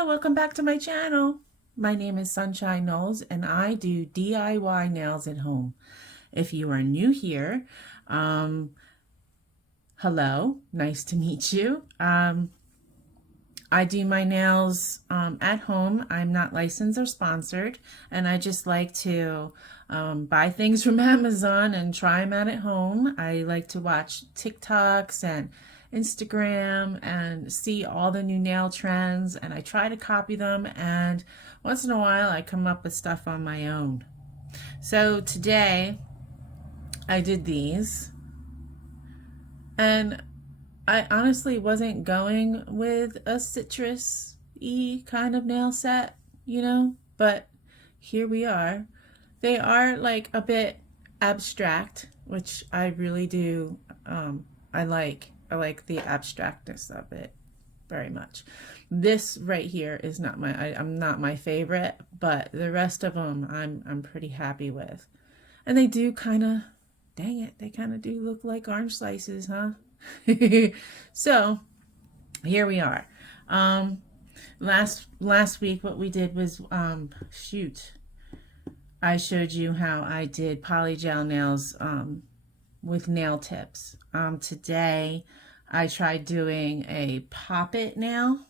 Hello, welcome back to my channel. My name is Sunshine Knowles and I do DIY nails at home. If you are new here, hello, nice to meet you. I do my nails at home. I'm not licensed or sponsored, and I just like to buy things from Amazon and try them out at home. I like to watch TikToks and Instagram and see all the new nail trends, and I try to copy them, and once in a while I come up with stuff on my own. So today I did these, and I honestly wasn't going with a citrus-y kind of nail set, but here we are. They are like a bit abstract, which I really do. I like the abstractness of it very much. This right here is not I'm not my favorite, but the rest of them I'm pretty happy with. And they do kind of, dang it, they kind of do look like orange slices, huh? So here we are. Last week what we did was I showed you how I did polygel nails with nail tips. Today I tried doing a pop-it nail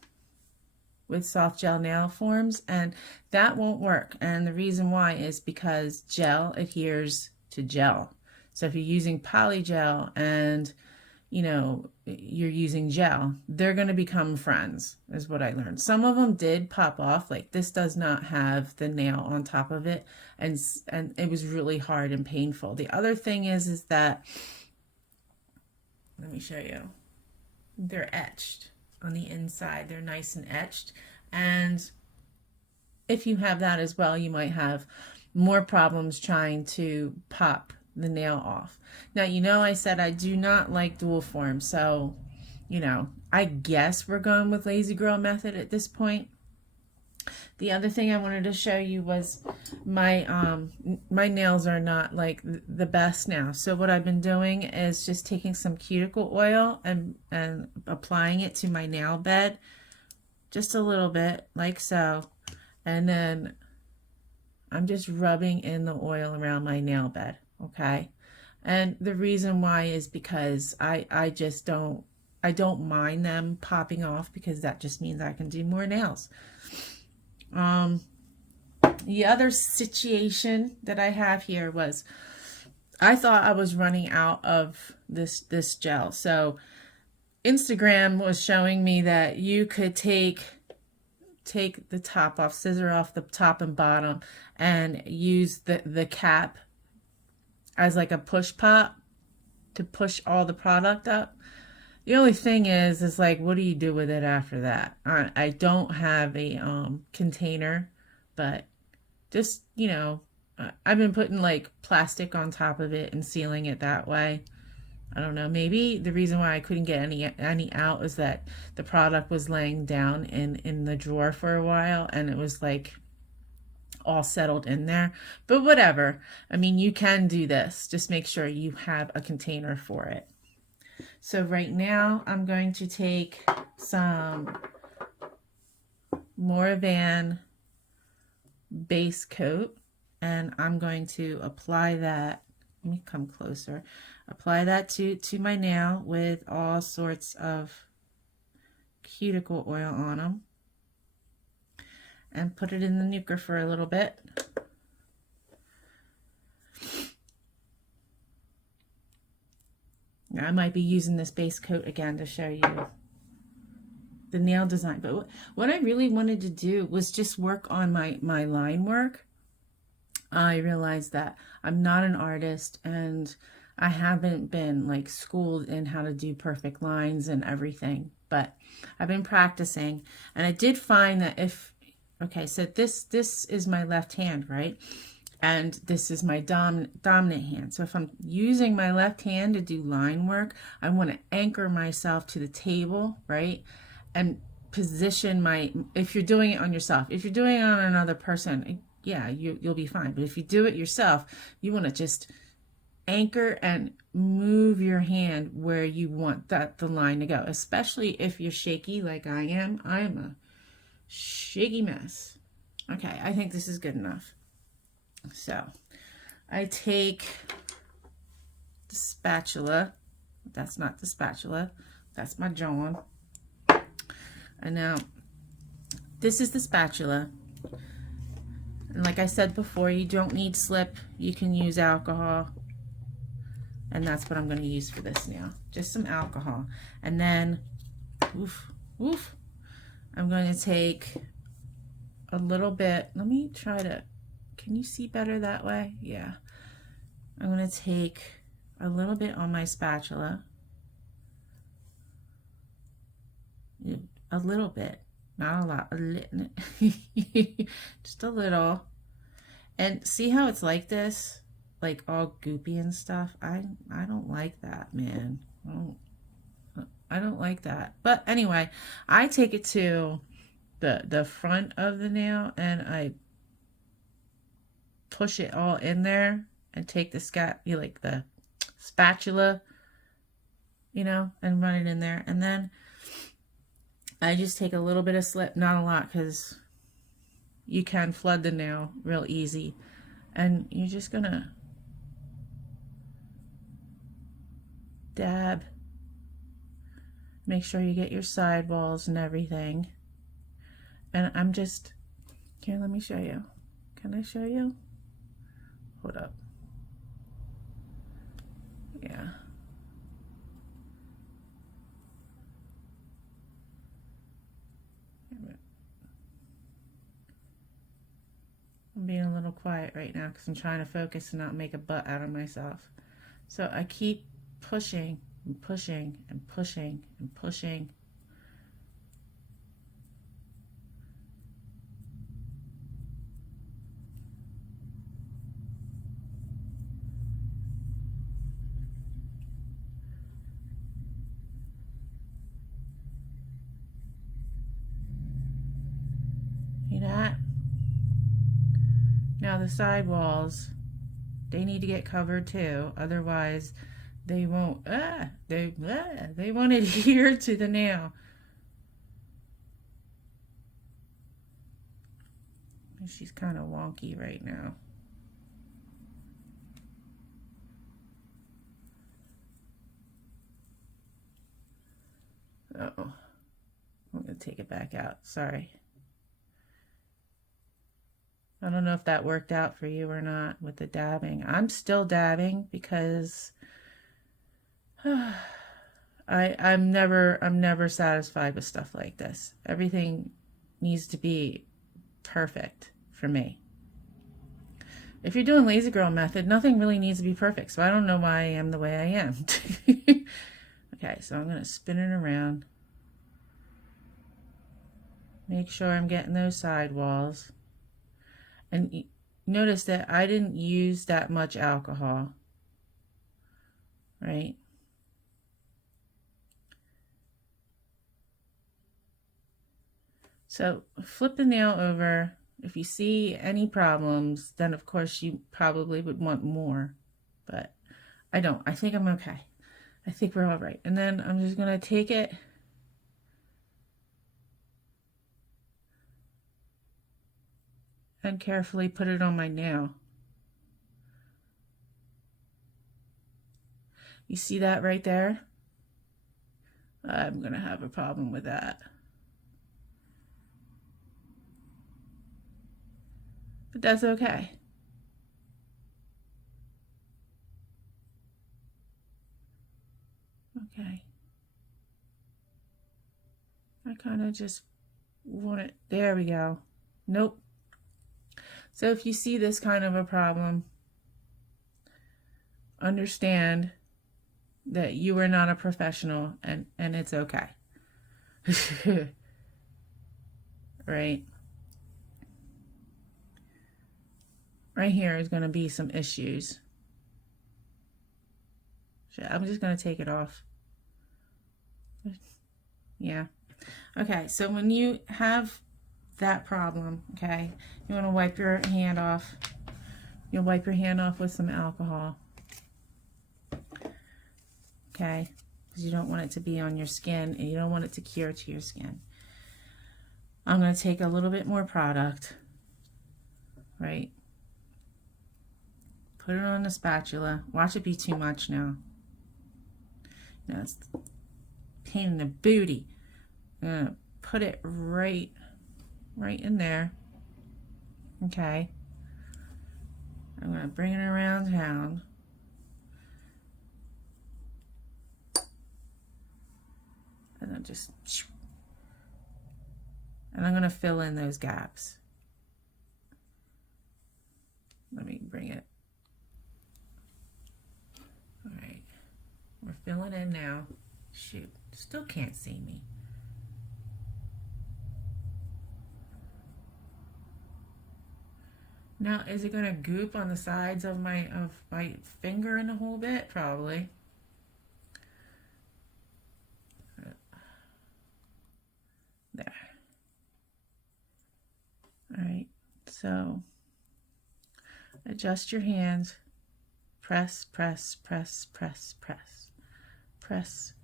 with soft gel nail forms, and that won't work. And the reason why is because gel adheres to gel. So if you're using polygel and you're using gel, they're going to become friends, is what I learned. Some of them did pop off, like this does not have the nail on top of it, and it was really hard and painful. The other thing is that, let me show you, they're etched on the inside. They're nice and etched, and if you have that as well, you might have more problems trying to pop the nail off. Now, I said I do not like dual form, so I guess we're going with Lazygirl method at this point. The other thing I wanted to show you was my nails are not like the best now. So what I've been doing is just taking some cuticle oil and applying it to my nail bed, just a little bit, like so, and then I'm just rubbing in the oil around my nail bed. Okay, and the reason why is because I just don't mind them popping off, because that just means I can do more nails. The other situation that I have here was I thought I was running out of this gel. So Instagram was showing me that you could take the top off, scissor off the top and bottom, and use the cap as like a push pop to push all the product up. The only thing is like, what do you do with it after that? I don't have a container, but just, I've been putting like plastic on top of it and sealing it that way. I don't know, maybe the reason why I couldn't get any out is that the product was laying down in the drawer for a while, and it was like all settled in there. But whatever, I mean, you can do this, just make sure you have a container for it. So right now I'm going to take some Moravan base coat, and I'm going to apply that, let me come closer, apply that to my nail with all sorts of cuticle oil on them, and put it in the nuker for a little bit. Now, I might be using this base coat again to show you the nail design, but what I really wanted to do was just work on my line work. I realized that I'm not an artist, and I haven't been like schooled in how to do perfect lines and everything, but I've been practicing, and I did find that okay, so this is my left hand, right? And this is my dominant hand. So if I'm using my left hand to do line work, I want to anchor myself to the table, right? And position if you're doing it on yourself, if you're doing it on another person, yeah, you'll be fine. But if you do it yourself, you want to just anchor and move your hand where you want the line to go, especially if you're shaky like I am. I am a shaggy mess. Okay, I think this is good enough. So I take the spatula. That's not the spatula. That's my John. And now this is the spatula. And like I said before, you don't need slip. You can use alcohol. And that's what I'm going to use for this now. Just some alcohol. And then, oof, I'm going to take a little bit. Let me try to, can you see better that way? Yeah. I'm going to take a little bit on my spatula. A little bit. Not a lot. A little. Just a little. And see how it's like this? Like all goopy and stuff. I don't like that, man. I don't like that. But anyway, I take it to the front of the nail and I push it all in there and take the spatula, you know, and run it in there. And then I just take a little bit of slip, not a lot, because you can flood the nail real easy. And you're just gonna dab. Make sure you get your sidewalls and everything. And I'm just, here, let me show you. Can I show you? Hold up. Yeah. I'm being a little quiet right now because I'm trying to focus and not make a butt out of myself. So I keep pushing and pushing and pushing and pushing. See that? Now the sidewalls, they need to get covered too, otherwise they won't, they won't adhere to the nail. She's kind of wonky right now. Uh-oh. I'm going to take it back out. Sorry. I don't know if that worked out for you or not with the dabbing. I'm still dabbing because I'm never satisfied with stuff like this. Everything needs to be perfect for me. If you're doing Lazygirl method, nothing really needs to be perfect. So I don't know why I am the way I am. Okay, so I'm going to spin it around. Make sure I'm getting those sidewalls. And notice that I didn't use that much alcohol, right? So flip the nail over. If you see any problems, then of course you probably would want more, but I don't. I think I'm okay. I think we're all right. And then I'm just going to take it and carefully put it on my nail. You see that right there? I'm going to have a problem with that. But that's okay. Okay. I kind of just want it. There we go. Nope. So if you see this kind of a problem, understand that you are not a professional and it's okay. Right? Right here is going to be some issues. I'm just going to take it off. Yeah. Okay, so when you have that problem, okay, you want to wipe your hand off. You'll wipe your hand off with some alcohol. Okay, because you don't want it to be on your skin and you don't want it to cure to your skin. I'm going to take a little bit more product, right? Put it on the spatula. Watch it be too much now. Now it's pain in the booty. I'm going to put it right in there. Okay. I'm going to bring it around town. And then just, and I'm going to fill in those gaps. Let me bring it. All right. We're filling in now. Shoot, still can't see me. Now, is it going to goop on the sides of my finger in a whole bit? Probably. There. All right. So, adjust your hands. Press, press, press, press, press, press.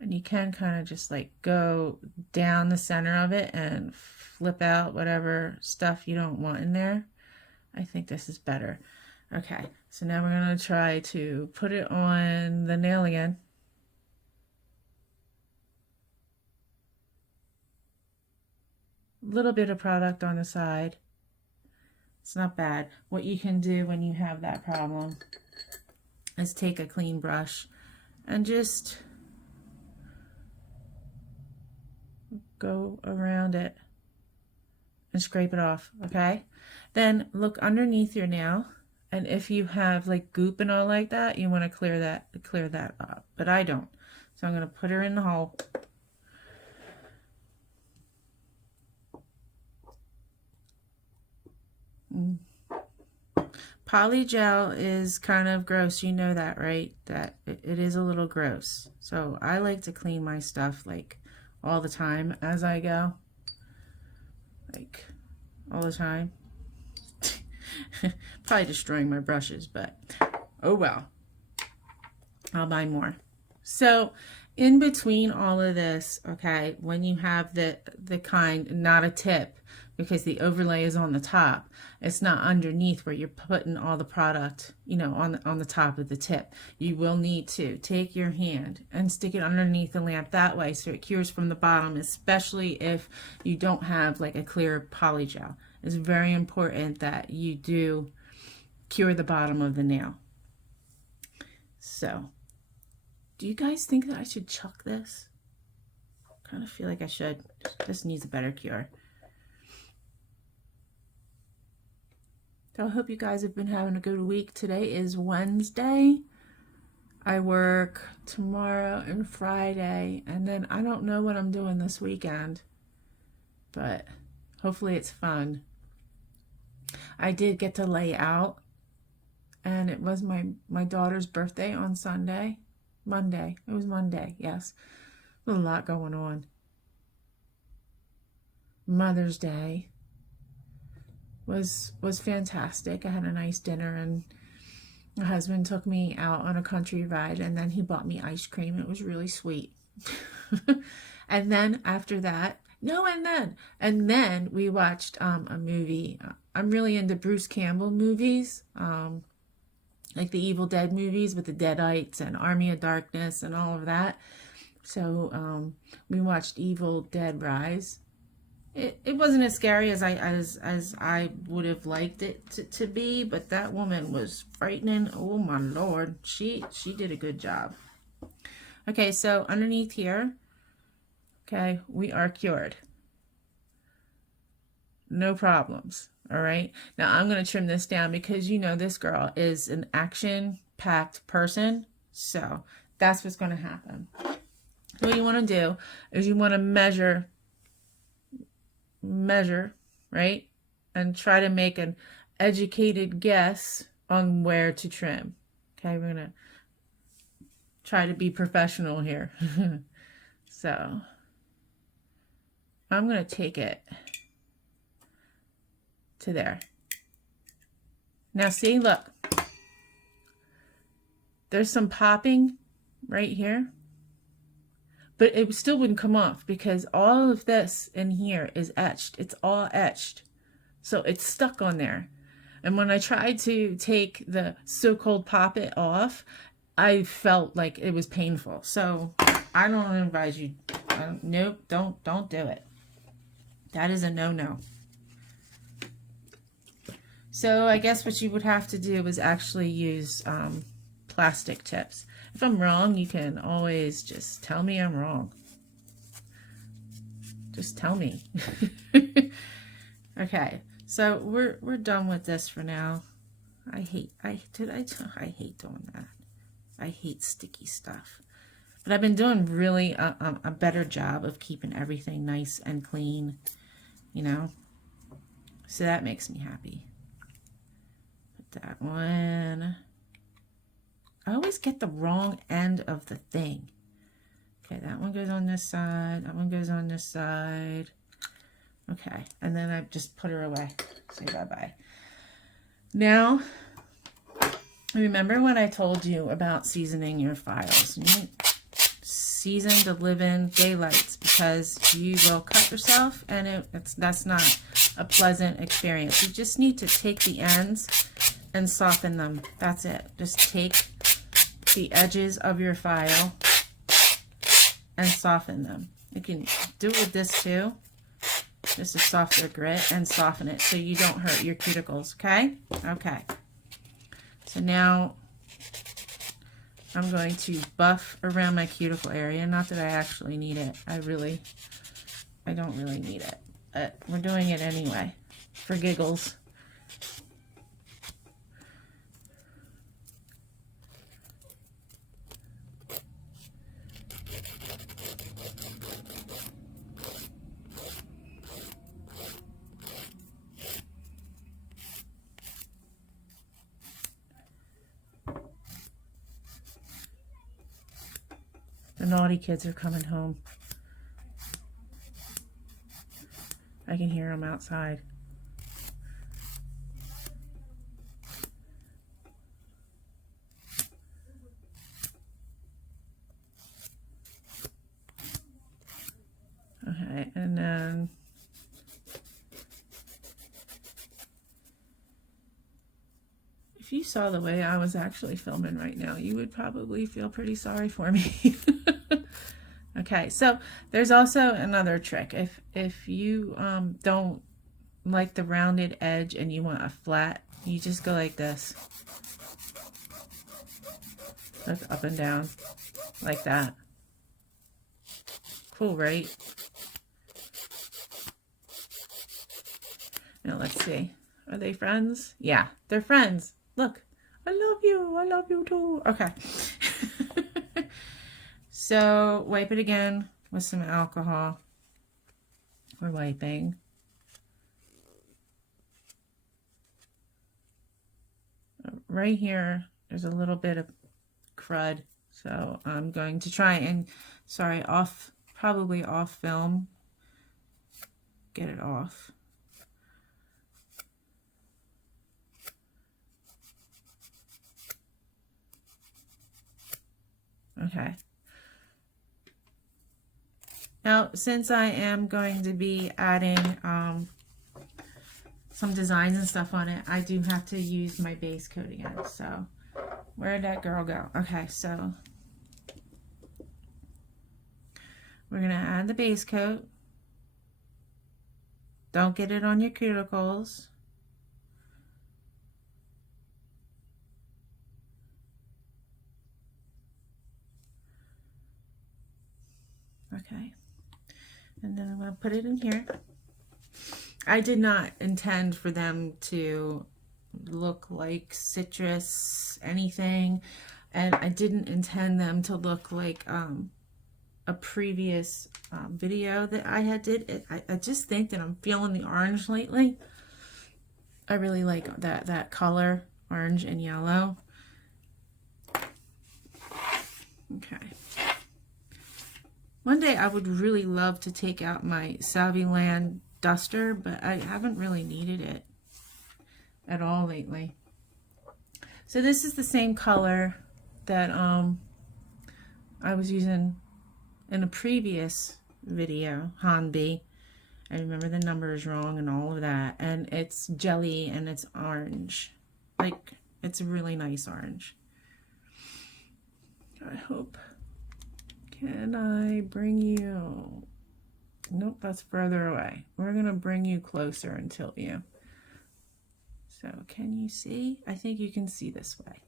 And you can kind of just like go down the center of it and flip out whatever stuff you don't want in there. I think this is better. Okay, so now we're going to try to put it on the nail again. A little bit of product on the side. It's not bad. What you can do when you have that problem is take a clean brush and just go around it and scrape it off, okay? Then look underneath your nail, and if you have like goop and all like that, you want to clear that up, but I don't. So I'm going to put her in the hole. Polygel is kind of gross, you know that, right? That it is a little gross. So I like to clean my stuff like all the time as I go. Like all the time. Probably destroying my brushes, but oh well. I'll buy more. So in between all of this, okay, when you have the kind, not a tip, because the overlay is on the top, it's not underneath where you're putting all the product, you know, on the top of the tip. You will need to take your hand and stick it underneath the lamp that way so it cures from the bottom, especially if you don't have like a clear polygel. It's very important that you do cure the bottom of the nail. So do you guys think that I should chuck this? I kind of feel like I should. This needs a better cure. So I hope you guys have been having a good week. Today is Wednesday. I work tomorrow and Friday, and then I don't know what I'm doing this weekend, but hopefully it's fun. I did get to lay out, and it was my daughter's birthday on Monday. It was Monday, yes. There's a lot going on. Mother's Day was fantastic. I had a nice dinner, and my husband took me out on a country ride, and then he bought me ice cream. It was really sweet. And then after that, and then we watched a movie. I'm really into Bruce Campbell movies, like the Evil Dead movies with the Deadites and Army of Darkness and all of that. So we watched Evil Dead Rise. It wasn't as scary as I would have liked it to be, but that woman was frightening. Oh my Lord, she did a good job. Okay, so underneath here, okay, we are cured. No problems. All right, now I'm going to trim this down because you know this girl is an action-packed person, so that's what's going to happen. So what you want to do is you want to measure, right, and try to make an educated guess on where to trim. Okay, we're going to try to be professional here. So I'm going to take it to there. Now see, look, there's some popping right here. but it still wouldn't come off because all of this in here is etched. It's all etched. So it's stuck on there. And when I tried to take the so-called pop it off, I felt like it was painful. So I don't advise you. Nope, don't do it. That is a no-no. So I guess what you would have to do is actually use plastic tips. If I'm wrong, you can always just tell me I'm wrong. Just tell me. Okay, so we're done with this for now. I hate doing that. I hate sticky stuff. But I've been doing really a better job of keeping everything nice and clean, you know. So that makes me happy. Put that one. I always get the wrong end of the thing. Okay, that one goes on this side. That one goes on this side. Okay, and then I just put her away. Say bye-bye. Now, remember when I told you about seasoning your files? You need season to live in daylights because you will cut yourself and that's not a pleasant experience. You just need to take the ends and soften them. That's it. Just take the edges of your file and soften them. You can do it with this too. Just a softer grit and soften it so you don't hurt your cuticles, okay? Okay. So now I'm going to buff around my cuticle area. Not that I actually need it. I don't really need it. But we're doing it anyway for giggles. The naughty kids are coming home. I can hear them outside. Okay, and then if you saw the way I was actually filming right now, you would probably feel pretty sorry for me. Okay, so there's also another trick. If you don't like the rounded edge and you want a flat, you just go like this. Look up and down like that. Cool, right? Now let's see. Are they friends? Yeah, they're friends. Look, I love you. I love you too. Okay. So wipe it again with some alcohol. We're wiping. Right here, there's a little bit of crud. So I'm going to try and, sorry, probably off film. Get it off. Okay. Now, since I am going to be adding some designs and stuff on it, I do have to use my base coat again. So, where'd that girl go? Okay, so we're going to add the base coat. Don't get it on your cuticles. Okay. And then I'm going to put it in here. I did not intend for them to look like citrus anything, and I didn't intend them to look like a previous video that I had did. I just think that I'm feeling the orange lately. I really like that color, orange and yellow. Okay. One day I would really love to take out my Saviland duster, but I haven't really needed it at all lately. So this is the same color that I was using in a previous video, Hanbi. I remember the numbers wrong and all of that. And it's jelly and it's orange. Like, it's a really nice orange. I hope. Can I bring you? Nope, that's further away. We're going to bring you closer and tilt you. So can you see? I think you can see this way.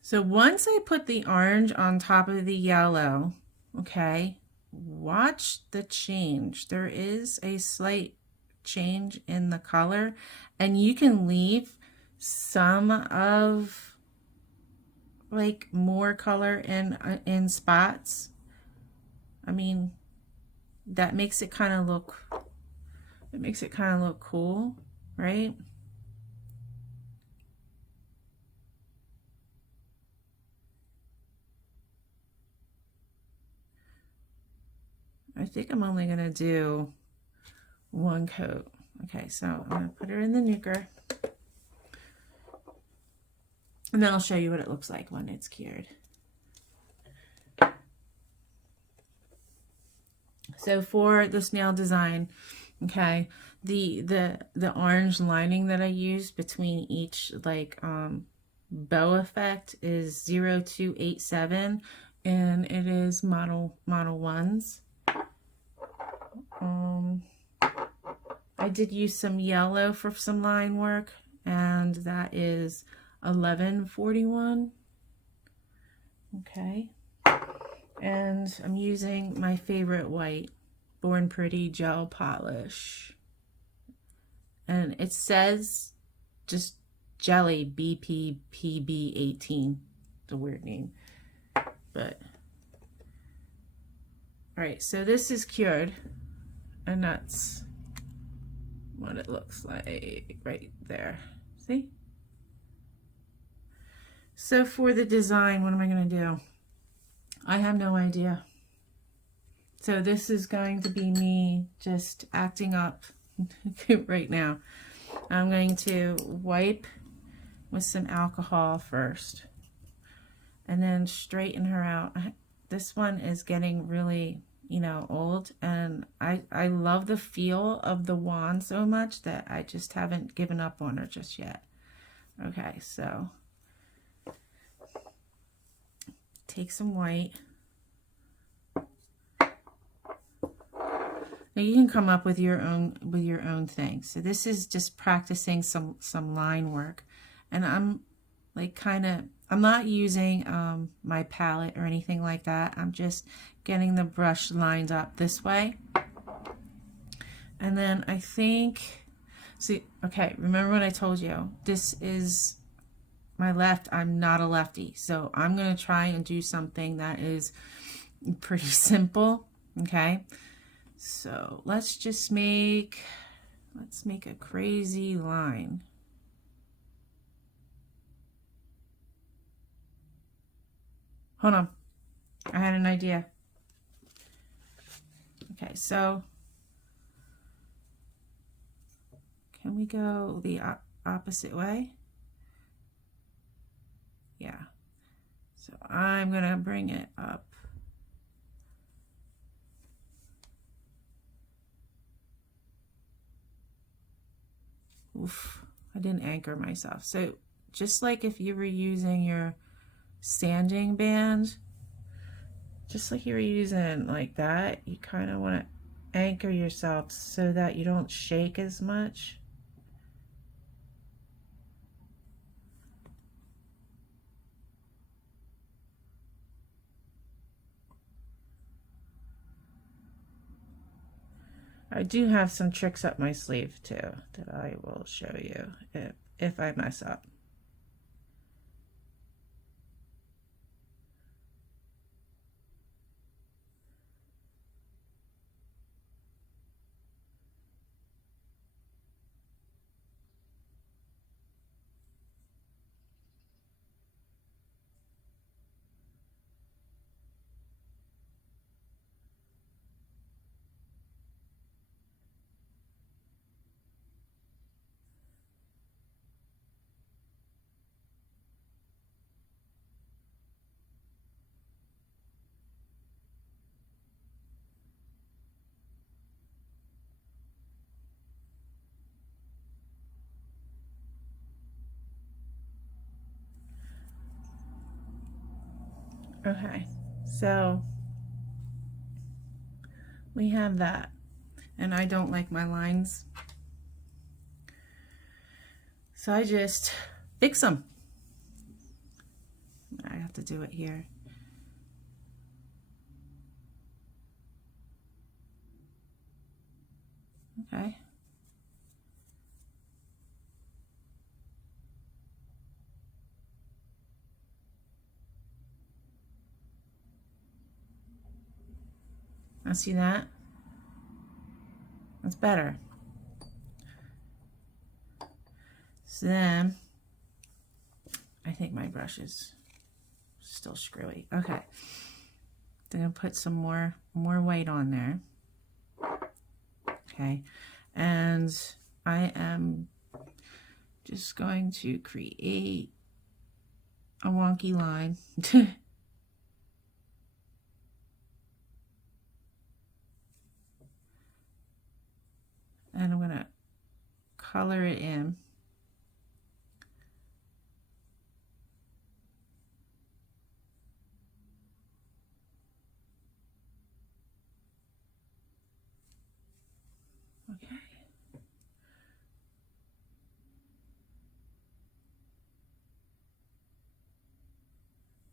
So once I put the orange on top of the yellow, okay, watch the change. There is a slight change in the color, and you can leave some of like more color in spots. I mean, that makes it kind of look, it makes it kind of look cool, right? I think I'm only going to do one coat. Okay, so I'm going to put her in the nuker. And then I'll show you what it looks like when it's cured. So for the snail design, okay, the orange lining that I use between each like bow effect is 0287, and it is model 1s. I did use some yellow for some line work, and that is 1141. Okay, and I'm using my favorite white, Born Pretty gel polish, and it says just jelly BPPB18. It's a weird name, but all right, so this is cured, and that's what it looks like right there. See? So for the design, what am I going to do? I have no idea. So this is going to be me just acting up right now. I'm going to wipe with some alcohol first and then straighten her out. This one is getting really, you know, old, and I love the feel of the wand so much that I just haven't given up on her just yet. Okay, so take some white. Now you can come up with your own thing. So this is just practicing some line work, and I'm like I'm not using my palette or anything like that. I'm just getting the brush lined up this way, and then I think, see, okay, remember what I told you? This is my left. I'm not a lefty, so I'm gonna try and do something that is pretty simple. Okay, so let's make a crazy line. Hold on, I had an idea. Okay, so can we go the opposite way? Yeah. So I'm gonna bring it up. Oof, I didn't anchor myself. So just like if you were using your sanding band, just like you were using like that, you kind of want to anchor yourself so that you don't shake as much. I do have some tricks up my sleeve too that I will show you if I mess up. Okay, so we have that, and I don't like my lines, so I just fix them. I have to do it here. Okay. Now see that? That's better. So then, I think my brush is still screwy. Okay. Then I'll put some more white on there. Okay. And I am just going to create a wonky line. And I'm going to color it in. Okay.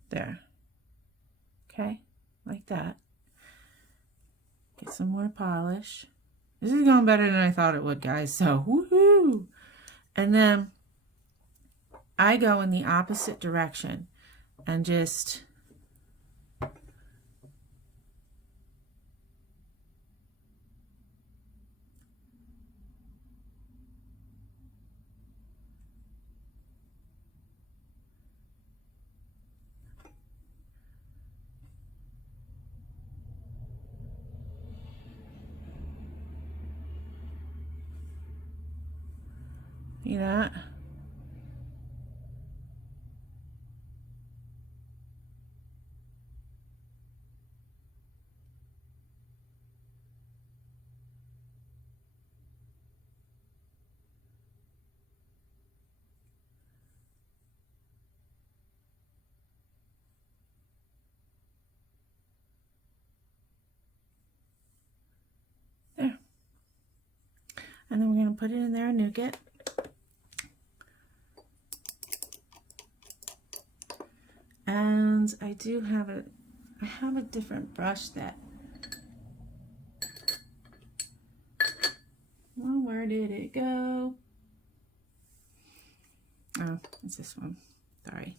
There. Okay, like that. Get some more polish. This is going better than I thought it would, guys, so woohoo! And then I go in the opposite direction and just see that? There. And then we're going to put it in there and nuke it. And I do have a different brush that, well, where did it go? Oh, it's this one. Sorry.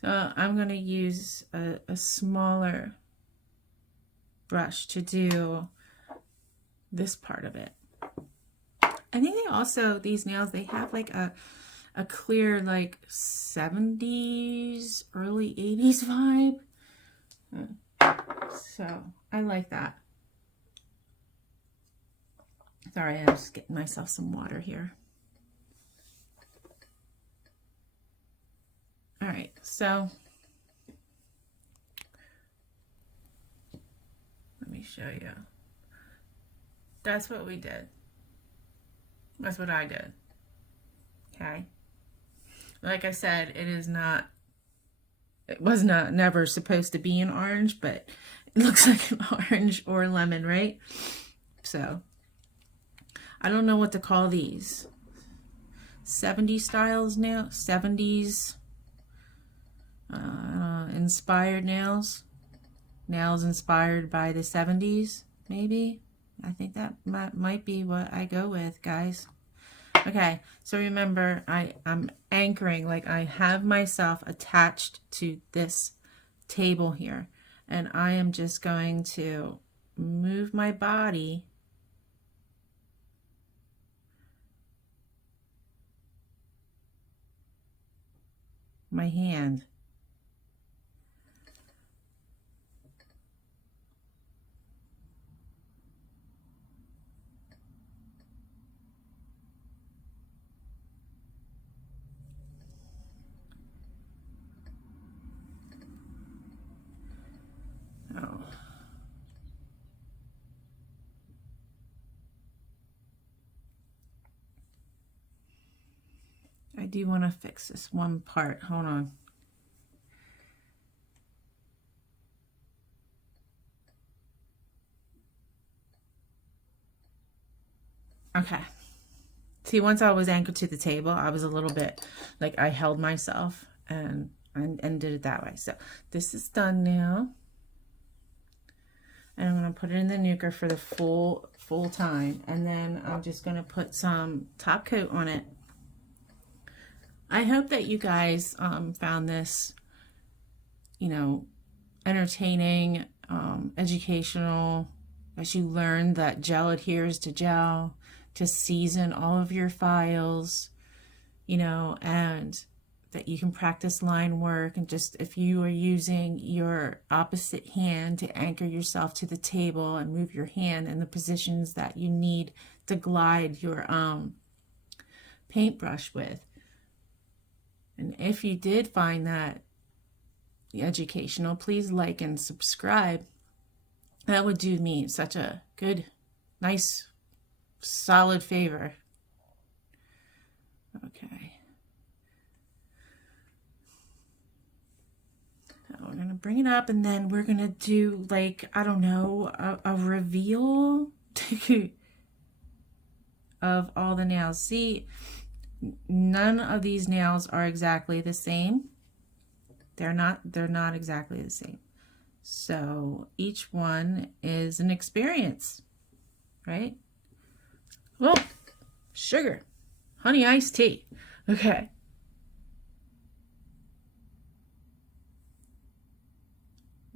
So I'm going to use a smaller brush to do this part of it. I think they also, these nails, they have like a clear like 70s, early 80s vibe. So I like that. Sorry, I'm just getting myself some water here. All right, so let me show you. That's what we did. That's what I did. Okay. Like I said, it was never supposed to be an orange, but it looks like an orange or lemon, right? So I don't know what to call these. 70s styles now, 70s inspired nails. Nails inspired by the 70s, maybe. I think that might be what I go with, guys. Okay, so remember, I'm anchoring, like I have myself attached to this table here, and I am just going to move my body my hand. Oh. I do want to fix this one part. Hold on. Okay. See, once I was anchored to the table, I was a little bit like I held myself and did it that way. So this is done now. And I'm going to put it in the nuker for the full time. And then I'm just going to put some top coat on it. I hope that you guys found this, you know, entertaining, educational, as you learn that gel adheres to gel, to season all of your files, you know, and that you can practice line work. And just if you are using your opposite hand to anchor yourself to the table and move your hand in the positions that you need to glide your paintbrush with. And if you did find that educational, please like and subscribe. That would do me such a good, nice, solid favor. Okay. So we're going to bring it up, and then we're going to do, like, I don't know, a reveal of all the nails. See, none of these nails are exactly the same. They're not exactly the same. So each one is an experience, right? Oh, sugar, honey iced tea. Okay.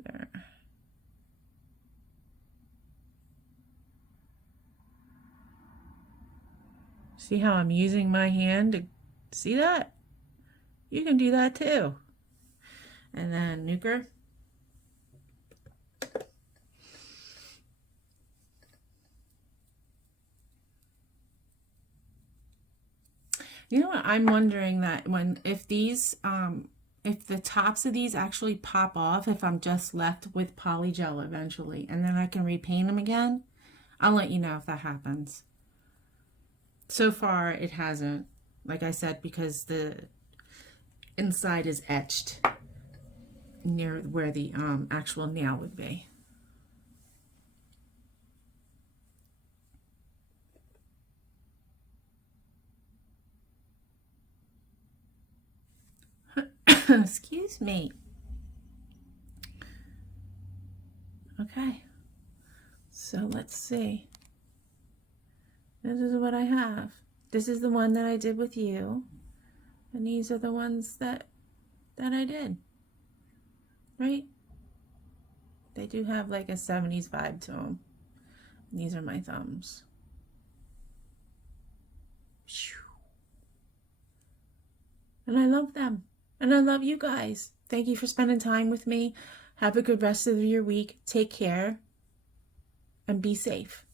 There. See how I'm using my hand to see that? You can do that too. And then nuker. You know what? I'm wondering that if these, if the tops of these actually pop off, if I'm just left with Polygel eventually, and then I can repaint them again, I'll let you know if that happens. So far, it hasn't, like I said, because the inside is etched near where the actual nail would be. Excuse me. Okay, so let's see. This is what I have. This is the one that I did with you, and these are the ones that I did. Right? They do have like a 70s vibe to them. And these are my thumbs. And I love them. And I love you guys. Thank you for spending time with me. Have a good rest of your week. Take care. And be safe.